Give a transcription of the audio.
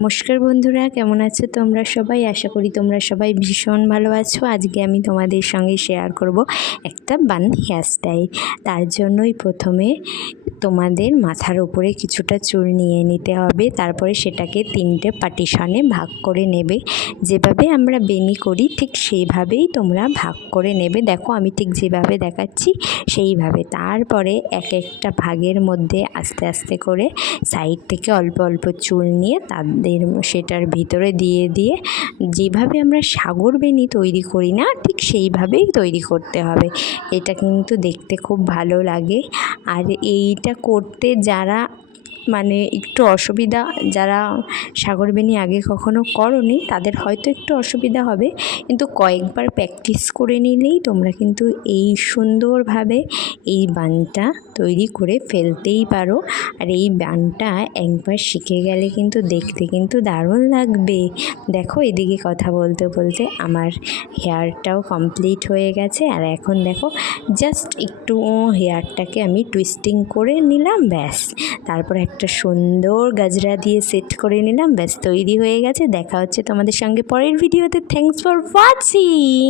নমস্কার বন্ধুরা, কেমন আছো তোমরা সবাই? আশা করি তোমরা সবাই ভীষণ ভালো আছো। আজকে আমি তোমাদের সঙ্গে শেয়ার করব একটা বান হেয়ারস্টাইল। তার জন্যই প্রথমে তোমাদের মাথার উপরে কিছুটা চুল নিয়ে নিতে হবে, তারপরে সেটাকে 3টে পার্টিশনে ভাগ করে নেবে। যেভাবে আমরা বেনি করি ঠিক সেইভাবেই তোমরা ভাগ করে নেবে। দেখো আমি ঠিক যেভাবে দেখাচ্ছি সেইভাবে। তারপরে এক একটা ভাগের মধ্যে আস্তে আস্তে করে সাইড থেকে অল্প অল্প চুল নিয়ে তাদের সেটার ভিতরে দিয়ে দিয়ে যেভাবে আমরা সাগর বেনি তৈরি করি না ঠিক সেইভাবেই তৈরি করতে হবে। এটা কিন্তু দেখতে খুব ভালো লাগে। আর এইটা করতে যারা একটু অসুবিধা, যারা সাগর বেনি আগে কখনো করোনি তাদের হয়তো একটু অসুবিধা হবে, কিন্তু কয়েকবার প্র্যাকটিস করে নিলেই তোমরা কিন্তু এই সুন্দরভাবে এই বানটা তৈরি করে ফেলতেই পারো। আর এই বানটা একবার শিখে গেলে কিন্তু দেখতে কিন্তু দারুণ লাগবে। দেখো এদিকে কথা বলতে বলতে আমার হেয়ারটাও কমপ্লিট হয়ে গেছে। আর এখন দেখো জাস্ট একটু হেয়ারটাকে আমি টুইস্টিং করে নিলাম, ব্যাস। তারপর একটা সুন্দর গাজরা দিয়ে সেট করে নিলাম, ব্যাস তৈরি হয়ে গেছে। দেখা হচ্ছে তোমাদের সঙ্গে পরের ভিডিওতে। Thanks for watching.